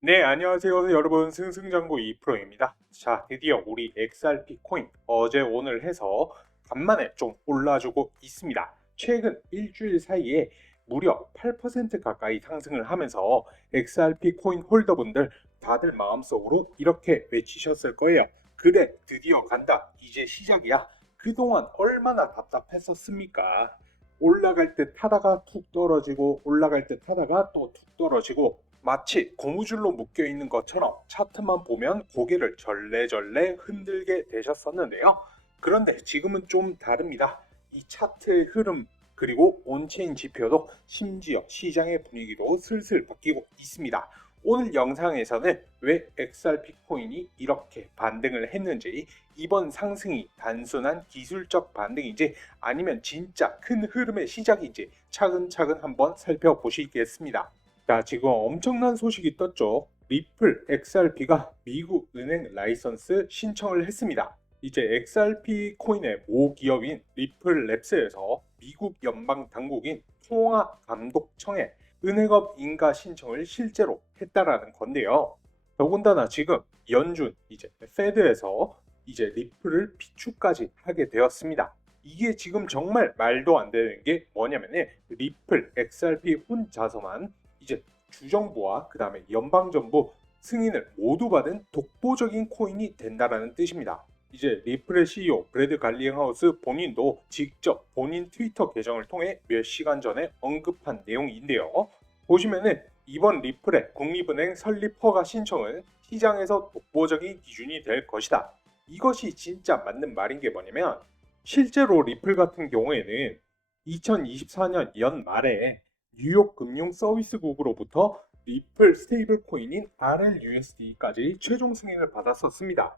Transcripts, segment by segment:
네, 안녕하세요, 여러분. 승승장구 2프로입니다. 자, 드디어 우리 XRP 코인 어제 오늘 해서 간만에 좀 올라주고 있습니다. 최근 일주일 사이에 무려 8% 가까이 상승을 하면서 XRP 코인 홀더분들 다들 마음속으로 이렇게 외치셨을 거예요. 그래, 드디어 간다. 이제 시작이야. 그동안 얼마나 답답했었습니까? 올라갈 듯 하다가 툭 떨어지고 올라갈 듯 하다가 또 툭 떨어지고 마치 고무줄로 묶여 있는 것처럼 차트만 보면 고개를 절레절레 흔들게 되셨었는데요. 그런데 지금은 좀 다릅니다. 이 차트의 흐름 그리고 온체인 지표도 심지어 시장의 분위기도 슬슬 바뀌고 있습니다. 오늘 영상에서는 왜 XRP 코인이 이렇게 반등을 했는지, 이번 상승이 단순한 기술적 반등인지 아니면 진짜 큰 흐름의 시작인지 차근차근 한번 살펴보시겠습니다. 자, 지금 엄청난 소식이 떴죠. 리플 XRP가 미국 은행 라이선스 신청을 했습니다. 이제 XRP 코인의 모 기업인 리플 랩스에서 미국 연방 당국인 통화감독청에 은행업 인가 신청을 실제로 했다라는 건데요. 더군다나 지금 연준 이제 페드에서 이제 리플을 비축까지 하게 되었습니다. 이게 지금 정말 말도 안 되는 게 뭐냐면은 리플 XRP 혼자서만 이제 주정부와 그 다음에 연방정부 승인을 모두 받은 독보적인 코인이 된다라는 뜻입니다. 이제 리플의 CEO 브래드 갈링하우스 본인도 직접 본인 트위터 계정을 통해 몇 시간 전에 언급한 내용인데요. 보시면은 이번 리플의 국립은행 설립 허가 신청은 시장에서 독보적인 기준이 될 것이다. 이것이 진짜 맞는 말인 게 뭐냐면 실제로 리플 같은 경우에는 2024년 연말에 뉴욕 금융 서비스국으로부터 리플 스테이블 코인인 RLUSD까지 최종 승인을 받았었습니다.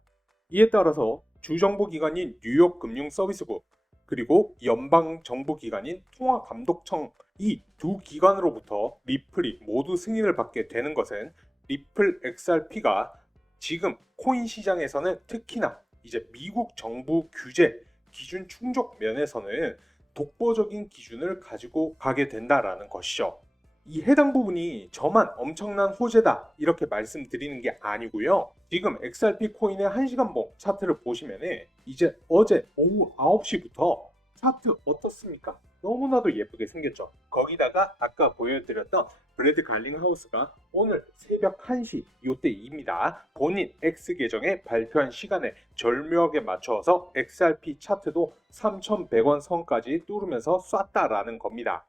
이에 따라서 주정부 기관인 뉴욕 금융 서비스국 그리고 연방 정부 기관인 통화감독청 이 두 기관으로부터 리플이 모두 승인을 받게 되는 것은 리플 XRP가 지금 코인 시장에서는 특히나 이제 미국 정부 규제 기준 충족 면에서는 독보적인 기준을 가지고 가게 된다라는 것이죠. 이 해당 부분이 저만 엄청난 호재다 이렇게 말씀드리는 게 아니고요. 지금 XRP 코인의 1시간봉 차트를 보시면은 이제 어제 오후 9시부터 차트 어떻습니까? 너무나도 예쁘게 생겼죠. 거기다가 아까 보여드렸던 브래드 갈링하우스가 오늘 새벽 1시 요때입니다. 본인 X 계정에 발표한 시간에 절묘하게 맞춰서 XRP 차트도 3,100원 선까지 뚫으면서 쐈다라는 겁니다.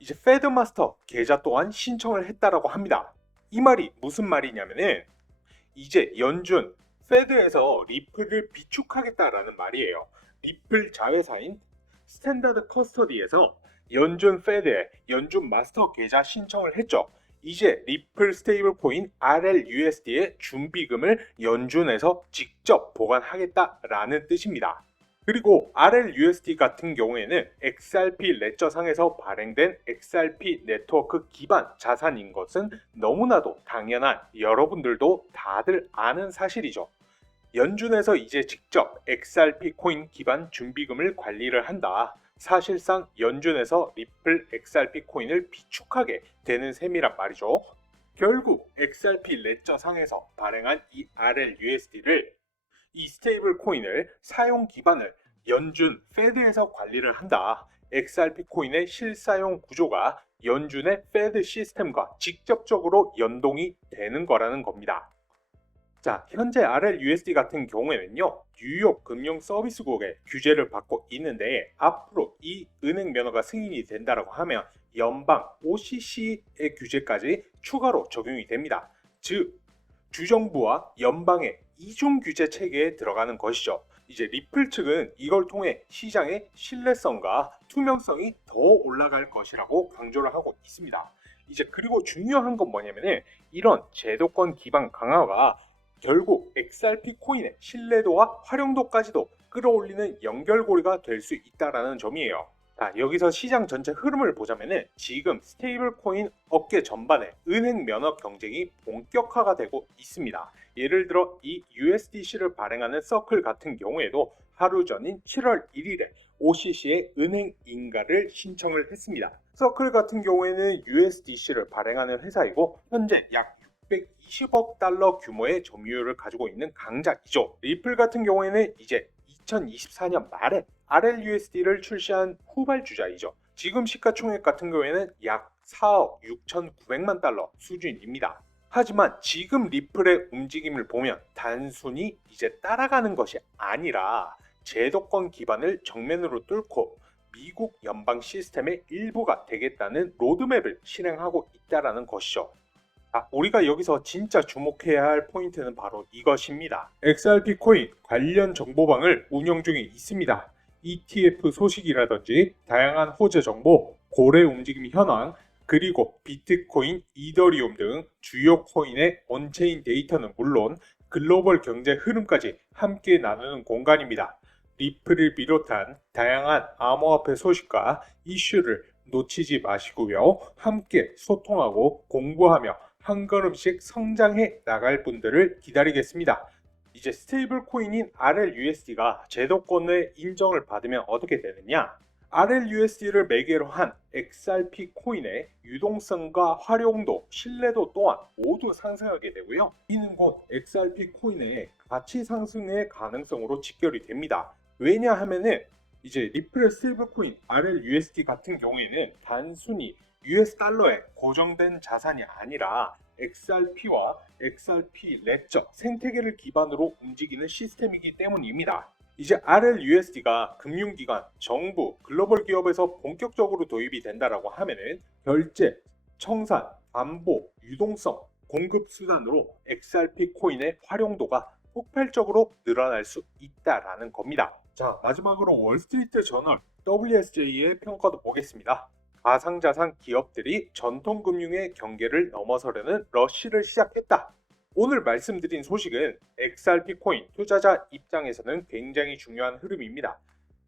이제 페드마스터 계좌 또한 신청을 했다라고 합니다. 이 말이 무슨 말이냐면은 이제 연준 페드에서 리플을 비축하겠다라는 말이에요. 리플 자회사인 스탠다드 커스터디에서 연준 페드에 연준 마스터 계좌 신청을 했죠. 이제 리플 스테이블 코인 RLUSD의 준비금을 연준에서 직접 보관하겠다라는 뜻입니다. 그리고 RLUSD 같은 경우에는 XRP 레저상에서 발행된 XRP 네트워크 기반 자산인 것은 너무나도 당연한 여러분들도 다들 아는 사실이죠. 연준에서 이제 직접 XRP 코인 기반 준비금을 관리를 한다. 사실상 연준에서 리플 XRP 코인을 비축하게 되는 셈이란 말이죠. 결국 XRP 레저상에서 발행한 이 RLUSD를 이 스테이블 코인을 사용 기반을 연준 페드에서 관리를 한다. XRP 코인의 실사용 구조가 연준의 페드 시스템과 직접적으로 연동이 되는 거라는 겁니다. 자, 현재 RLUSD 같은 경우에는요, 뉴욕 금융 서비스국의 규제를 받고 있는데 앞으로 이 은행 면허가 승인이 된다라고 하면 연방 OCC의 규제까지 추가로 적용이 됩니다. 즉, 주정부와 연방의 이중 규제 체계에 들어가는 것이죠. 이제 리플 측은 이걸 통해 시장의 신뢰성과 투명성이 더 올라갈 것이라고 강조를 하고 있습니다. 이제 그리고 중요한 건 뭐냐면은 이런 제도권 기반 강화가 결국 XRP 코인의 신뢰도와 활용도까지도 끌어올리는 연결고리가 될 수 있다는 점이에요. 자, 여기서 시장 전체 흐름을 보자면은 지금 스테이블 코인 업계 전반에 은행 면허 경쟁이 본격화가 되고 있습니다. 예를 들어 이 USDC를 발행하는 서클 같은 경우에도 하루 전인 7월 1일에 OCC에 은행 인가를 신청을 했습니다. 서클 같은 경우에는 USDC를 발행하는 회사이고 현재 약 620억 달러 규모의 점유율을 가지고 있는 강자이죠. 리플 같은 경우에는 이제 2024년 말에 RLUSD를 출시한 후발주자이죠. 지금 시가총액 같은 경우에는 약 4억 6,900만 달러 수준입니다. 하지만 지금 리플의 움직임을 보면 단순히 이제 따라가는 것이 아니라 제도권 기반을 정면으로 뚫고 미국 연방 시스템의 일부가 되겠다는 로드맵을 실행하고 있다는 것이죠. 우리가 여기서 진짜 주목해야 할 포인트는 바로 이것입니다. XRP 코인 관련 정보방을 운영 중에 있습니다. ETF 소식이라든지 다양한 호재 정보, 거래 움직임 현황, 그리고 비트코인, 이더리움 등 주요 코인의 온체인 데이터는 물론 글로벌 경제 흐름까지 함께 나누는 공간입니다. 리플을 비롯한 다양한 암호화폐 소식과 이슈를 놓치지 마시고요. 함께 소통하고 공부하며 한 걸음씩 성장해 나갈 분들을 기다리겠습니다. 이제 스테이블 코인인 RLUSD가 제도권의 인정을 받으면 어떻게 되느냐? RLUSD를 매개로 한 XRP 코인의 유동성과 활용도, 신뢰도 또한 모두 상승하게 되고요. 이는 곧 XRP 코인의 가치 상승의 가능성으로 직결이 됩니다. 왜냐하면은 이제 리플의 스테이블 코인 RLUSD 같은 경우에는 단순히 US 달러에 고정된 자산이 아니라 XRP와 XRP 레저 생태계를 기반으로 움직이는 시스템이기 때문입니다. 이제 RLUSD가 금융기관, 정부, 글로벌 기업에서 본격적으로 도입이 된다라고 하면은 결제, 청산, 담보, 유동성, 공급 수단으로 XRP 코인의 활용도가 폭발적으로 늘어날 수 있다라는 겁니다. 자, 마지막으로 월스트리트 저널 WSJ의 평가도 보겠습니다. 가상자산 기업들이 전통금융의 경계를 넘어서려는 러쉬를 시작했다. 오늘 말씀드린 소식은 XRP 코인 투자자 입장에서는 굉장히 중요한 흐름입니다.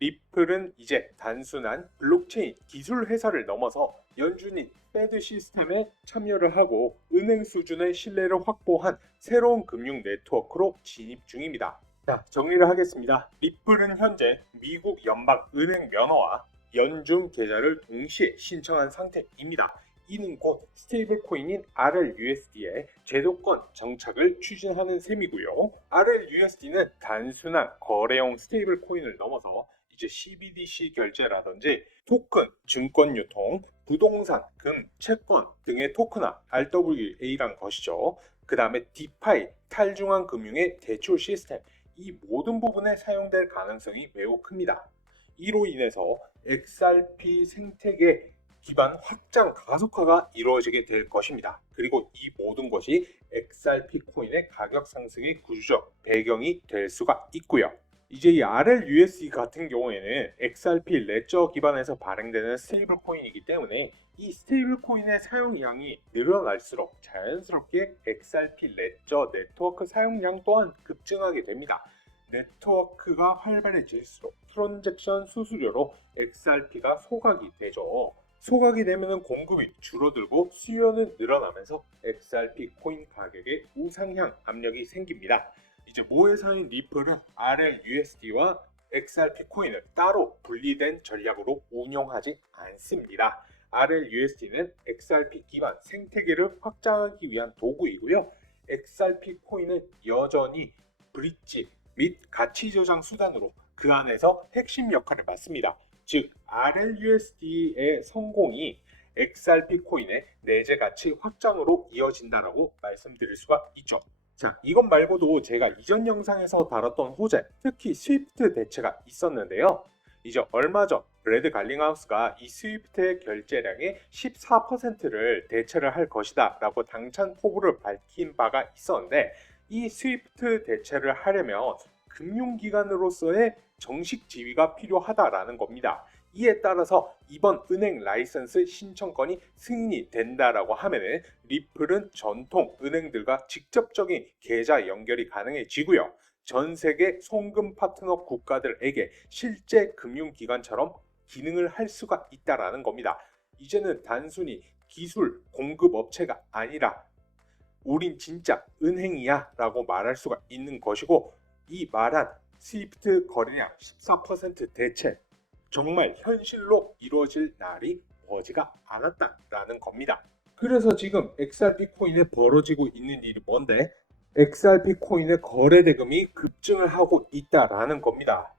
리플은 이제 단순한 블록체인 기술 회사를 넘어서 연준인 페드 시스템에 참여를 하고 은행 수준의 신뢰를 확보한 새로운 금융 네트워크로 진입 중입니다. 자, 정리를 하겠습니다. 리플은 현재 미국 연방 은행 면허와 연중 계좌를 동시에 신청한 상태입니다. 이는 곧 스테이블 코인인 RLUSD의 제도권 정착을 추진하는 셈이고요. RLUSD는 단순한 거래용 스테이블 코인을 넘어서 이제 CBDC 결제라든지 토큰, 증권 유통, 부동산, 금, 채권 등의 토큰화 RWA란 것이죠. 그 다음에 디파이, 탈중앙 금융의 대출 시스템, 이 모든 부분에 사용될 가능성이 매우 큽니다. 이로 인해서 XRP 생태계 기반 확장 가속화가 이루어지게 될 것입니다. 그리고 이 모든 것이 XRP 코인의 가격 상승의 구조적 배경이 될 수가 있고요. 이제 이 RLUSD 같은 경우에는 XRP 레저 기반에서 발행되는 스테이블 코인이기 때문에 이 스테이블 코인의 사용량이 늘어날수록 자연스럽게 XRP 레저 네트워크 사용량 또한 급증하게 됩니다. 네트워크가 활발해질수록 트랜잭션 수수료로 XRP가 소각이 되죠. 소각이 되면 공급이 줄어들고 수요는 늘어나면서 XRP 코인 가격에 우상향 압력이 생깁니다. 이제 모회사인 리플은 RLUSD와 XRP 코인을 따로 분리된 전략으로 운영하지 않습니다. RLUSD는 XRP 기반 생태계를 확장하기 위한 도구이고요. XRP 코인은 여전히 브릿지 및 가치 저장 수단으로 그 안에서 핵심 역할을 맡습니다. 즉 RLUSD의 성공이 XRP 코인의 내재 가치 확장으로 이어진다라고 말씀드릴 수가 있죠. 자, 이것 말고도 제가 이전 영상에서 다뤘던 호재, 특히 스위프트 대체가 있었는데요. 이제 얼마 전 브래드 갈링하우스가 이 스위프트의 결제량의 14%를 대체를 할 것이다 라고 당찬 포부를 밝힌 바가 있었는데, 이 스위프트 대체를 하려면 금융기관으로서의 정식 지위가 필요하다라는 겁니다. 이에 따라서 이번 은행 라이선스 신청건이 승인이 된다라고 하면은 리플은 전통 은행들과 직접적인 계좌 연결이 가능해지고요. 전 세계 송금 파트너 국가들에게 실제 금융기관처럼 기능을 할 수가 있다라는 겁니다. 이제는 단순히 기술 공급 업체가 아니라 우린 진짜 은행이야 라고 말할 수가 있는 것이고, 이 말한 스위프트 거래량 14% 대체 정말 현실로 이루어질 날이 머지가 않았다라는 겁니다. 그래서 지금 XRP 코인에 벌어지고 있는 일이 뭔데? XRP 코인의 거래 대금이 급증을 하고 있다라는 겁니다.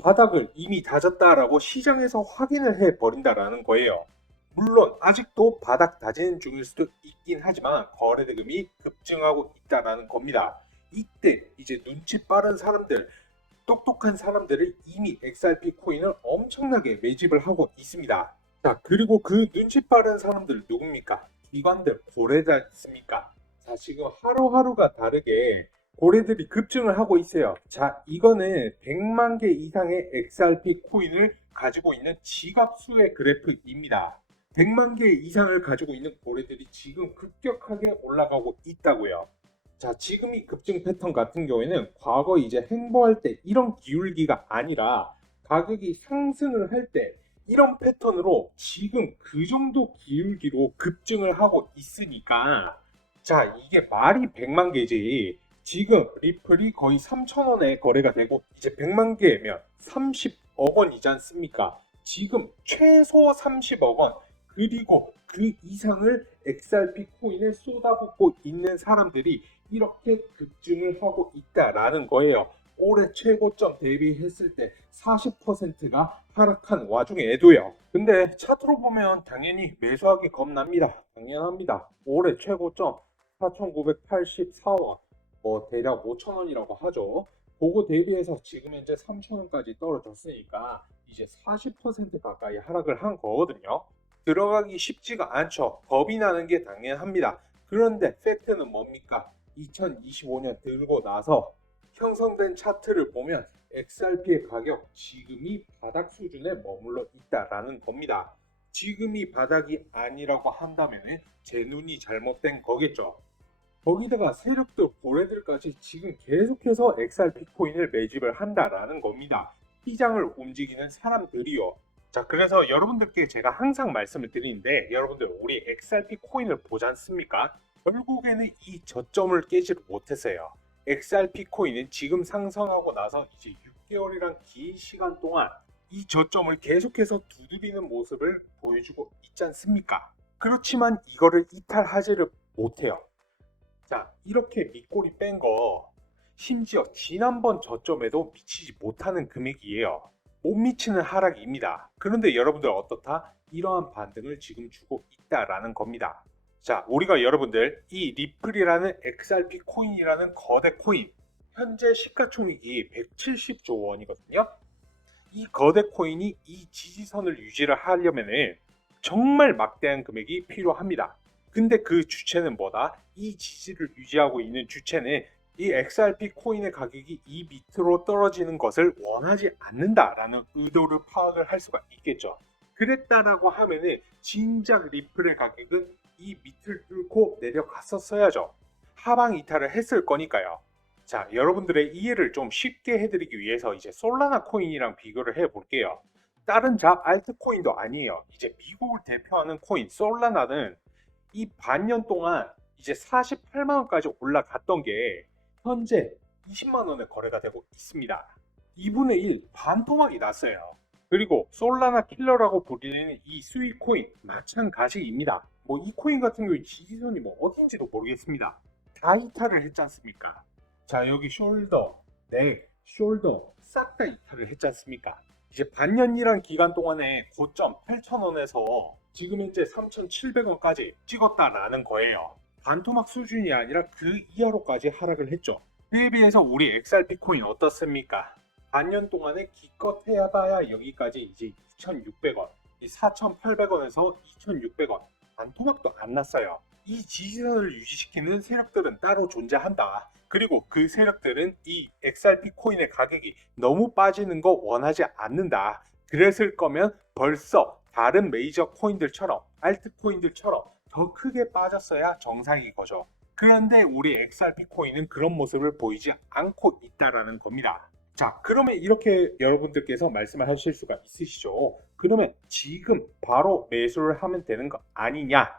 바닥을 이미 다졌다라고 시장에서 확인을 해버린다라는 거예요. 물론 아직도 바닥 다지는 중일 수도 있긴 하지만 거래 대금이 급증하고 있다라는 겁니다. 이때 이제 눈치 빠른 사람들, 똑똑한 사람들을 이미 XRP 코인을 엄청나게 매집을 하고 있습니다. 자, 그리고 그 눈치 빠른 사람들 누굽니까? 기관들, 고래지 않습니까? 자, 지금 하루하루가 다르게 고래들이 급증을 하고 있어요. 자, 이거는 100만 개 이상의 XRP 코인을 가지고 있는 지갑수의 그래프입니다. 100만 개 이상을 가지고 있는 고래들이 지금 급격하게 올라가고 있다고요. 자, 지금 이 급증 패턴 같은 경우에는 과거 이제 횡보할 때 이런 기울기가 아니라 가격이 상승을 할 때 이런 패턴으로 지금 그 정도 기울기로 급증을 하고 있으니까 자, 이게 말이 100만 개지. 지금 리플이 거의 3,000원에 거래가 되고 이제 100만 개면 30억 원이지 않습니까? 지금 최소 30억 원 그리고 그 이상을 XRP 코인에 쏟아붓고 있는 사람들이 이렇게 급증을 하고 있다라는 거예요. 올해 최고점 대비했을 때 40%가 하락한 와중에도요. 근데 차트로 보면 당연히 매수하기 겁납니다. 당연합니다. 올해 최고점 4,984원, 대략 5,000원이라고 하죠. 그거 대비해서 지금 현재 3,000원까지 떨어졌으니까 이제 40% 가까이 하락을 한 거거든요. 들어가기 쉽지가 않죠. 겁이 나는 게 당연합니다. 그런데 팩트는 뭡니까? 2025년 들고 나서 형성된 차트를 보면 XRP의 가격 지금이 바닥 수준에 머물러 있다라는 겁니다. 지금이 바닥이 아니라고 한다면 제 눈이 잘못된 거겠죠. 거기다가 세력들, 고래들까지 지금 계속해서 XRP 코인을 매집을 한다라는 겁니다. 시장을 움직이는 사람들이요. 자, 그래서 여러분들께 제가 항상 말씀을 드리는데 여러분들 우리 XRP 코인을 보지 않습니까? 결국에는 이 저점을 깨지를 못했어요. XRP 코인은 지금 상승하고 나서 이제 6개월이란 긴 시간 동안 이 저점을 계속해서 두드리는 모습을 보여주고 있지 않습니까? 그렇지만 이거를 이탈하지를 못해요. 자, 이렇게 밑꼬리 뺀 거 심지어 지난번 저점에도 미치지 못하는 금액이에요. 못 미치는 하락입니다. 그런데 여러분들 어떻다? 이러한 반등을 지금 주고 있다라는 겁니다. 자, 우리가 여러분들 이 리플이라는 XRP 코인이라는 거대 코인 현재 시가총액이 170조 원이거든요. 이 거대 코인이 이 지지선을 유지를 하려면 정말 막대한 금액이 필요합니다. 근데 그 주체는 뭐다? 이 지지를 유지하고 있는 주체는 이 XRP 코인의 가격이 이 밑으로 떨어지는 것을 원하지 않는다라는 의도를 파악을 할 수가 있겠죠. 그랬다라고 하면은 진작 리플의 가격은 이 밑을 뚫고 내려갔었어야죠. 하방 이탈을 했을 거니까요. 자, 여러분들의 이해를 좀 쉽게 해드리기 위해서 이제 솔라나 코인이랑 비교를 해볼게요. 다른 잡 알트코인도 아니에요. 이제 미국을 대표하는 코인 솔라나는 이 반년 동안 이제 48만 원까지 올라갔던 게 현재 20만 원에 거래가 되고 있습니다. 2분의 1 반토막이 났어요. 그리고 솔라나 킬러라고 불리는 이 수익 코인 마찬가지입니다. 뭐 이 코인 같은 경우에 지지선이 뭐 어딘지도 모르겠습니다. 다 이탈을 했지 않습니까? 자, 여기 숄더, 넥, 숄더 싹 다 이탈을 했지 않습니까? 이제 반년이란 기간 동안에 고점 8,000원에서 지금 현재 3,700원까지 찍었다라는 거예요. 반토막 수준이 아니라 그 이하로까지 하락을 했죠. 그에 비해서 우리 XRP 코인 어떻습니까? 반년 동안에 기껏 해봐야 여기까지 이제 2,600원, 4,800원에서 2,600원 반토막도 안 났어요. 이 지지선을 유지시키는 세력들은 따로 존재한다. 그리고 그 세력들은 이 XRP 코인의 가격이 너무 빠지는 거 원하지 않는다. 그랬을 거면 벌써 다른 메이저 코인들처럼 알트코인들처럼 더 크게 빠졌어야 정상인 거죠. 그런데 우리 XRP 코인은 그런 모습을 보이지 않고 있다라는 겁니다. 자, 그러면 이렇게 여러분들께서 말씀을 하실 수가 있으시죠. 그러면 지금 바로 매수를 하면 되는 거 아니냐?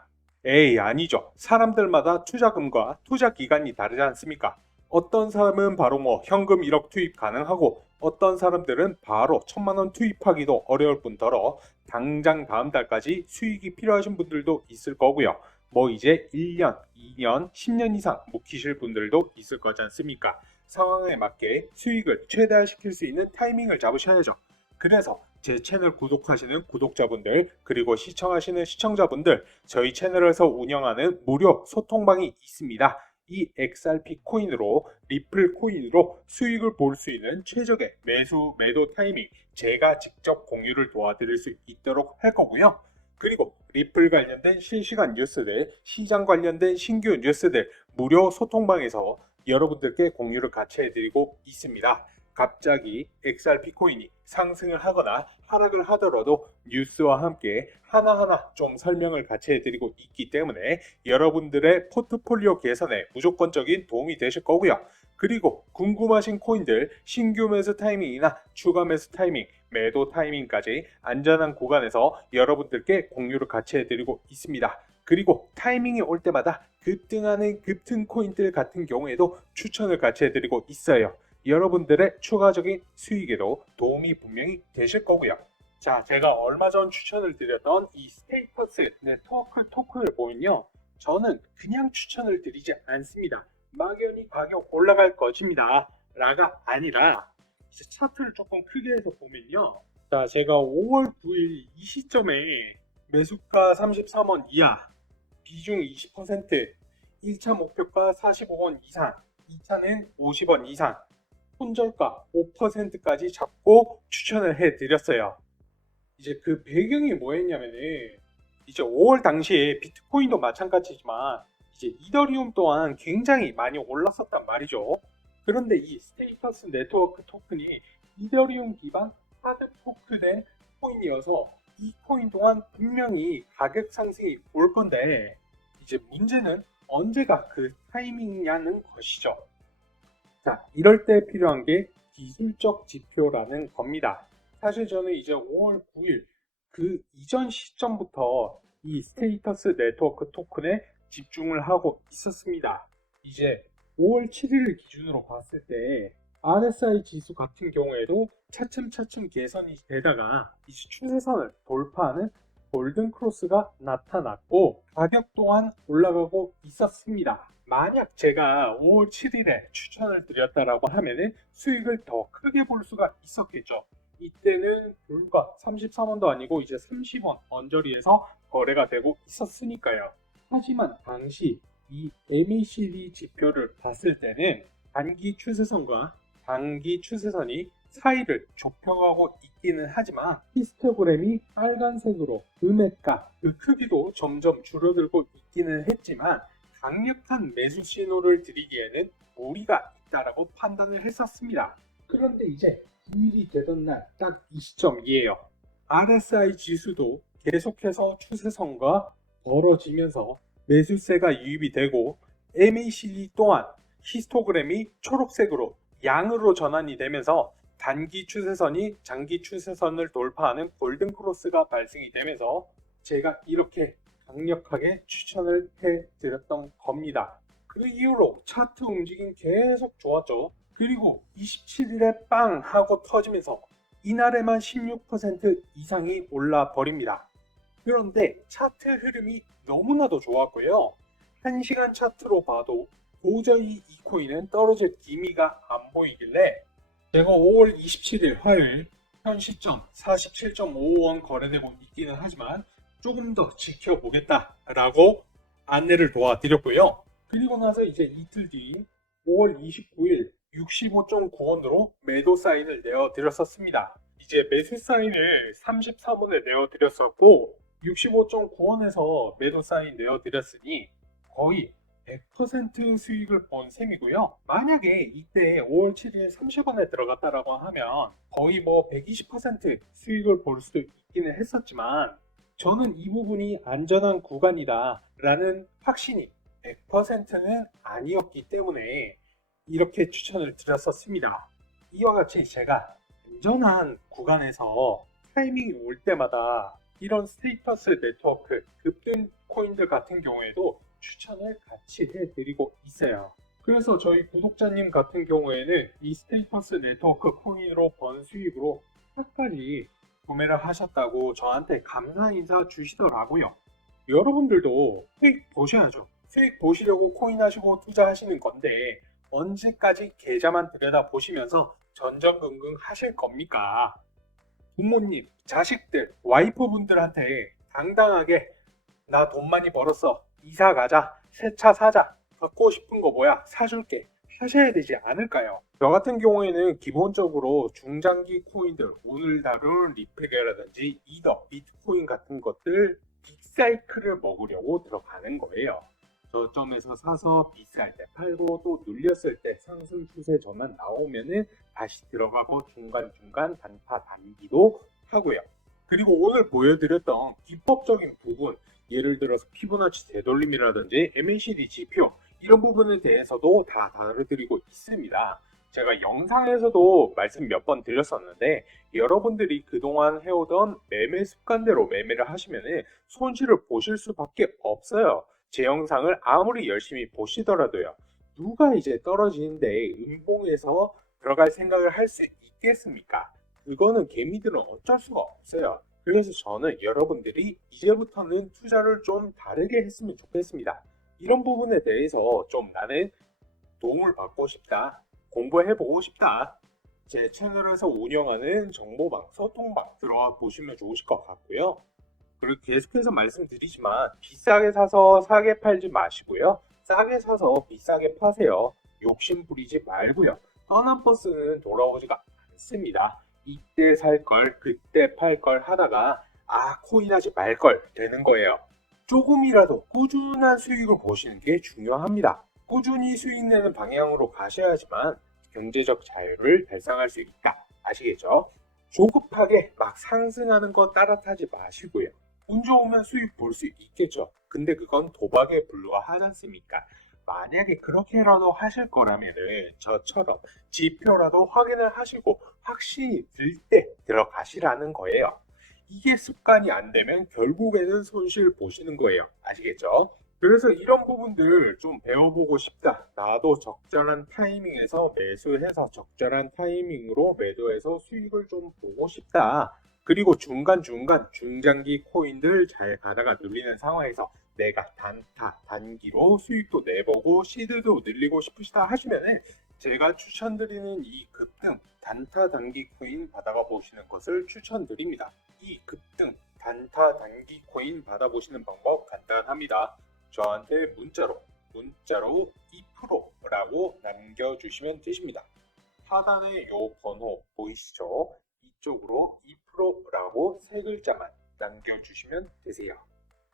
에이, 아니죠. 사람들마다 투자금과 투자 기간이 다르지 않습니까? 어떤 사람은 바로 뭐 현금 1억 투입 가능하고 어떤 사람들은 바로 1,000만 원 투입하기도 어려울 뿐더러 당장 다음 달까지 수익이 필요하신 분들도 있을 거고요. 뭐 이제 1년, 2년, 10년 이상 묵히실 분들도 있을 거지 않습니까? 상황에 맞게 수익을 최대화시킬 수 있는 타이밍을 잡으셔야죠. 그래서 제 채널 구독하시는 구독자분들 그리고 시청하시는 시청자분들 저희 채널에서 운영하는 무료 소통방이 있습니다. 이 XRP 코인으로 리플 코인으로 수익을 볼 수 있는 최적의 매수 매도 타이밍 제가 직접 공유를 도와드릴 수 있도록 할 거고요. 그리고 리플 관련된 실시간 뉴스들, 시장 관련된 신규 뉴스들 무료 소통방에서 여러분들께 공유를 같이 해드리고 있습니다. 갑자기 XRP 코인이 상승을 하거나 하락을 하더라도 뉴스와 함께 하나하나 좀 설명을 같이 해드리고 있기 때문에 여러분들의 포트폴리오 개선에 무조건적인 도움이 되실 거고요. 그리고 궁금하신 코인들 신규 매수 타이밍이나 추가 매수 타이밍, 매도 타이밍까지 안전한 구간에서 여러분들께 공유를 같이 해드리고 있습니다. 그리고 타이밍이 올 때마다 급등하는 급등 코인들 같은 경우에도 추천을 같이 해드리고 있어요. 여러분들의 추가적인 수익에도 도움이 분명히 되실 거고요. 자, 제가 얼마 전 추천을 드렸던 이 스테이터스 네트워크 토큰을 보면요. 저는 그냥 추천을 드리지 않습니다. 막연히 가격 올라갈 것입니다. 라가 아니라 이제 차트를 조금 크게 해서 보면요. 자, 제가 5월 9일 이 시점에 매수가 33원 이하, 비중 20%, 1차 목표가 45원 이상, 2차는 50원 이상, 손절가 5%까지 잡고 추천을 해드렸어요. 이제 그 배경이 뭐였냐면은 이제 5월 당시에 비트코인도 마찬가지지만 이제 이더리움 또한 굉장히 많이 올랐었단 말이죠. 그런데 이 스테이터스 네트워크 토큰이 이더리움 기반 하드 포크된 코인이어서 이 코인 또한 분명히 가격 상승이 올 건데 이제 문제는 언제가 그 타이밍이냐는 것이죠. 자, 이럴 때 필요한 게 기술적 지표라는 겁니다. 사실 저는 이제 5월 9일 그 이전 시점부터 이 스테이터스 네트워크 토큰에 집중을 하고 있었습니다. 이제 5월 7일을 기준으로 봤을 때 RSI 지수 같은 경우에도 차츰차츰 개선이 되다가 이제 추세선을 돌파하는 골든 크로스가 나타났고 가격 또한 올라가고 있었습니다. 만약 제가 5월 7일에 추천을 드렸다라고 하면은 수익을 더 크게 볼 수가 있었겠죠. 이때는 불과 33원도 아니고 이제 30원 언저리에서 거래가 되고 있었으니까요. 하지만 당시 이 MACD 지표를 봤을 때는 단기 추세선과 단기 추세선이 사이를 좁혀가고 있기는 하지만 히스토그램이 빨간색으로 금액과 그 크기도 점점 줄어들고 있기는 했지만 강력한 매수 신호를 드리기에는 무리가 있다라고 판단을 했었습니다. 그런데 이제 9일이 되던 날 딱 이 시점이에요. RSI 지수도 계속해서 추세선과 벌어지면서 매수세가 유입이 되고 MACD 또한 히스토그램이 초록색으로 양으로 전환이 되면서 단기 추세선이 장기 추세선을 돌파하는 골든 크로스가 발생이 되면서 제가 이렇게 강력하게 추천을 해드렸던 겁니다. 그 이후로 차트 움직임 계속 좋았죠. 그리고 27일에 빵 하고 터지면서 이날에만 16% 이상이 올라 버립니다. 그런데 차트 흐름이 너무나도 좋았고요. 1시간 차트로 봐도 도저히 이 코인은 떨어질 기미가 안 보이길래 제가 5월 27일 화요일 현 시점 47.55원 거래되고 있기는 하지만 조금 더 지켜보겠다라고 안내를 도와드렸고요. 그리고 나서 이제 이틀 뒤 5월 29일 65.9원으로 매도 사인을 내어드렸었습니다. 이제 매수 사인을 33원에 내어드렸었고 65.9원에서 매도 사인 내어드렸으니 거의 100% 수익을 본 셈이고요. 만약에 이때 5월 7일 30원에 들어갔다라고 하면 거의 뭐 120% 수익을 볼 수도 있기는 했었지만 저는 이 부분이 안전한 구간이다 라는 확신이 100%는 아니었기 때문에 이렇게 추천을 드렸었습니다. 이와 같이 제가 안전한 구간에서 타이밍이 올 때마다 이런 스테이터스 네트워크 급등 코인들 같은 경우에도 추천을 같이 해드리고 있어요. 그래서 저희 구독자님 같은 경우에는 이 스테이터스 네트워크 코인으로 번 수익으로 차까지 구매를 하셨다고 저한테 감사 인사 주시더라고요. 여러분들도 수익 보셔야죠. 수익 보시려고 코인 하시고 투자하시는 건데 언제까지 계좌만 들여다 보시면서 전전긍긍 하실 겁니까? 부모님, 자식들, 와이프분들한테 당당하게 나 돈 많이 벌었어. 이사 가자. 새 차 사자. 갖고 싶은 거 뭐야? 사줄게. 하셔야 되지 않을까요? 저 같은 경우에는 기본적으로 중장기 코인들, 오늘 다룬 리페게라든지 이더, 비트코인 같은 것들 빅사이클을 먹으려고 들어가는 거예요. 저점에서 사서 비쌀 때 팔고 또 눌렸을 때 상승 추세 전환 나오면은 다시 들어가고 중간중간 단타 단기도 하고요. 그리고 오늘 보여드렸던 기법적인 부분, 예를 들어서 피보나치 되돌림이라든지 MACD 지표 이런 부분에 대해서도 다 다뤄드리고 있습니다. 제가 영상에서도 말씀 몇 번 드렸었는데 여러분들이 그동안 해오던 매매 습관대로 매매를 하시면 손실을 보실 수밖에 없어요. 제 영상을 아무리 열심히 보시더라도요. 누가 이제 떨어지는데 음봉에서 들어갈 생각을 할 수 있겠습니까? 그거는 개미들은 어쩔 수가 없어요. 그래서 저는 여러분들이 이제부터는 투자를 좀 다르게 했으면 좋겠습니다. 이런 부분에 대해서 좀 나는 도움을 받고 싶다. 공부해보고 싶다. 제 채널에서 운영하는 정보방, 소통방 들어와 보시면 좋으실 것 같고요. 그리고 계속해서 말씀드리지만 비싸게 사서 싸게 팔지 마시고요. 싸게 사서 비싸게 파세요. 욕심 부리지 말고요. 떠난 버스는 돌아오지가 않습니다. 이때 살 걸, 그때 팔 걸 하다가 코인 하지 말 걸 되는 거예요. 조금이라도 꾸준한 수익을 보시는 게 중요합니다. 꾸준히 수익 내는 방향으로 가셔야지만 경제적 자유를 달성할 수 있다. 아시겠죠? 조급하게 막 상승하는 거 따라타지 마시고요. 운 좋으면 수익 볼 수 있겠죠. 근데 그건 도박에 불과하지 않습니까? 만약에 그렇게라도 하실 거라면은 저처럼 지표라도 확인을 하시고 확신이 들 때 들어가시라는 거예요. 이게 습관이 안 되면 결국에는 손실 보시는 거예요. 아시겠죠? 그래서 이런 부분들 좀 배워보고 싶다. 나도 적절한 타이밍에서 매수해서 적절한 타이밍으로 매도해서 수익을 좀 보고 싶다. 그리고 중간중간 중장기 코인들 잘 가다가 눌리는 상황에서 내가 단타, 단기로 수익도 내보고 시드도 늘리고 싶으시다 하시면은 제가 추천드리는 이 급등 단타 단기 코인 받아가 보시는 것을 추천드립니다. 이 급등 단타 단기 코인 받아보시는 방법 간단합니다. 저한테 문자로 2%라고 남겨주시면 되십니다. 하단에 요 번호 보이시죠? 이쪽으로 2%라고 세 글자만 남겨주시면 되세요.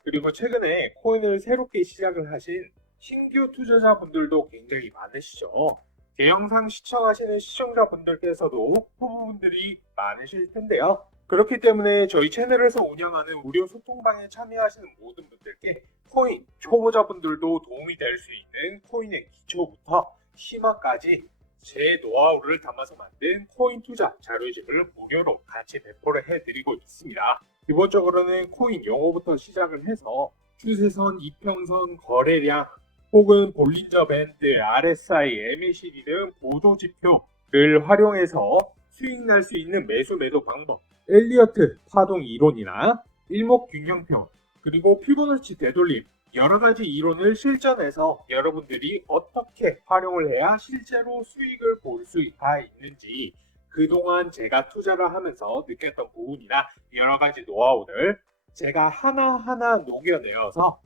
그리고 최근에 코인을 새롭게 시작을 하신 신규 투자자분들도 굉장히 많으시죠. 제 영상 시청하시는 시청자분들께서도 후보분들이 많으실 텐데요. 그렇기 때문에 저희 채널에서 운영하는 무료 소통방에 참여하시는 모든 분들께 코인 초보자분들도 도움이 될 수 있는 코인의 기초부터 심화까지 제 노하우를 담아서 만든 코인 투자 자료집을 무료로 같이 배포를 해드리고 있습니다. 기본적으로는 코인 용어부터 시작을 해서 추세선, 이평선, 거래량, 혹은 볼린저 밴드, RSI, MACD 등 보도 지표를 활용해서 수익 날 수 있는 매수 매도 방법, 엘리어트 파동 이론이나 일목균형표, 그리고 피보나치 되돌림 여러 가지 이론을 실전해서 여러분들이 어떻게 활용을 해야 실제로 수익을 볼 수가 있는지 그동안 제가 투자를 하면서 느꼈던 부분이나 여러 가지 노하우들 제가 하나하나 녹여내어서